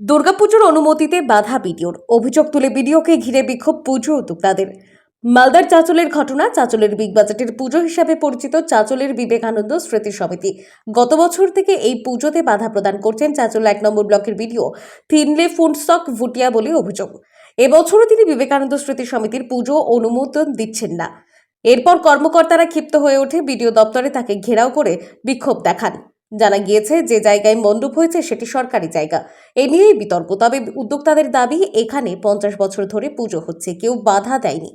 দুর্গাপুজোর অনুমতিতে বাধা ভিডিওর অভিযোগ তুলে বিডিওকে ঘিরে বিক্ষোভ পুজো উদ্যোক্তাদের। মালদার চাঁচলের ঘটনা, চাঁচলের বিগ বাজেটের পুজো হিসাবে পরিচিত চাঁচলের বিবেকানন্দ স্মৃতি সমিতি। গত বছর থেকে এই পুজোতে বাধা প্রদান করছেন চাঁচল এক নম্বর ব্লকের ভিডিও থিনলে ফুন্ডস্টক ভুটিয়া বলে অভিযোগ। এবছরও তিনি বিবেকানন্দ স্মৃতি সমিতির পুজো অনুমোদন দিচ্ছেন না। এরপর কর্মকর্তারা ক্ষিপ্ত হয়ে ওঠে, বিডিও দপ্তরে তাকে ঘেরাও করে বিক্ষোভ দেখান। জানা গিয়েছে যে জায়গায় মণ্ডপ হয়েছে সেটি সরকারি জায়গা। এ নিয়েই বিতর্ক, তবে উদ্যোক্তাদের দাবি, এখানে পঞ্চাশ বছর ধরে পুজো হচ্ছে, কেউ বাধা দেয়নি।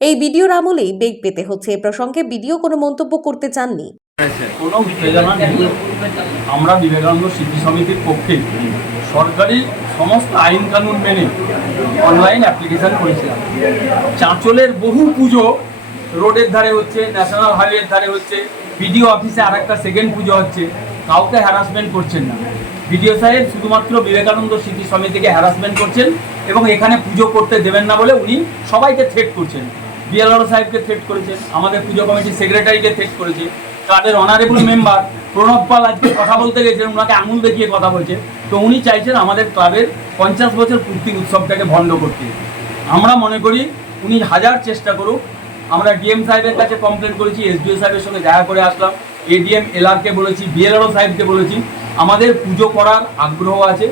এই ভিডিওর আমলেই বেগ পেতে হচ্ছে। এ প্রসঙ্গে ভিডিও কোনো মন্তব্য করতে চাননি। আমরা বিবেকানন্দ স্মৃতি সমিতির পক্ষে সরকারি সমস্ত আইন কানুন মেনে অনলাইন অ্যাপ্লিকেশন করেছিলাম। চাঁচলের বহু পুজো রোডের ধারে হচ্ছে, ন্যাশনাল হাইওয়ের ধারে হচ্ছে, বিডিও অফিসে আর একটা সেকেন্ড পুজো হচ্ছে। কাউকে হ্যারাসমেন্ট করছেন না। বিডিও সাহেব শুধুমাত্র বিবেকানন্দ স্মৃতি সমিতিকে হ্যারাসমেন্ট করছেন এবং এখানে পুজো করতে দেবেন না বলে উনি সবাইকে থ্রেট করছেন। বিএলআর সাহেবকে থ্রেট করেছেন, আমাদের পুজো কমিটির সেক্রেটারিকে থ্রেট করেছে, তাদের অনারেবল মেম্বার প্রণব পাল আজকে কথা বলতে গেছেন ওনাকে আঙুল দেখিয়ে কথা বলছে। তো উনি চাইছেন আমাদের ক্লাবের পঞ্চাশ বছর পূর্তি উৎসবটাকে ভণ্ড করতে। আমরা মনে করি উনি হাজার চেষ্টা করুক আমরা ডিএম সাহেবের কাছে কমপ্লেন করেছি এসডিও সাহেবের সঙ্গে দেখা করে আসলাম। এডিএম এলআরকে বলেছি বিএলআরও সাহেবকে বলেছি, আমাদের পুজো করার আগ্রহ আছে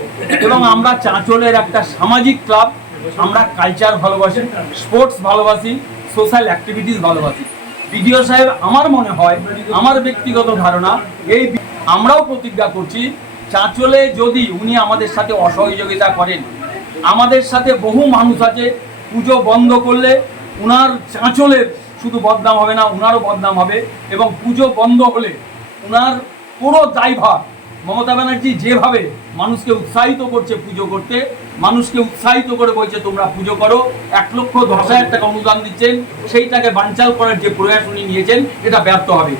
এবং আমরা চাঁচলের একটা সামাজিক ক্লাব, আমরা কালচার ভালোবাসি স্পোর্টস ভালোবাসি সোশ্যাল অ্যাক্টিভিটিস ভালোবাসি। বিডিও সাহেব, আমার মনে হয়, আমার ব্যক্তিগত ধারণা, এই আমরাও প্রতিজ্ঞা করছি, চাঁচলে যদি উনি আমাদের সাথে অসহযোগিতা করেন, আমাদের সাথে বহু মানুষ আছে, পুজো বন্ধ করলে উনার চাঁচলের শুধু বদনাম হবে না ওনারও বদনাম হবে এবং পুজো বন্ধ হলে ওনার পুরো দায়ভার মমতা ব্যানার্জি যেভাবে মানুষকে উৎসাহিত করছে পুজো করতে, মানুষকে উৎসাহিত করে বলছে, তোমরা পুজো করো। এক লক্ষ দশ হাজার টাকা অনুদান দিচ্ছেন, সেইটাকে বানচাল করার যে প্রয়াস উনি নিয়েছেন, এটা ব্যর্থ হবে।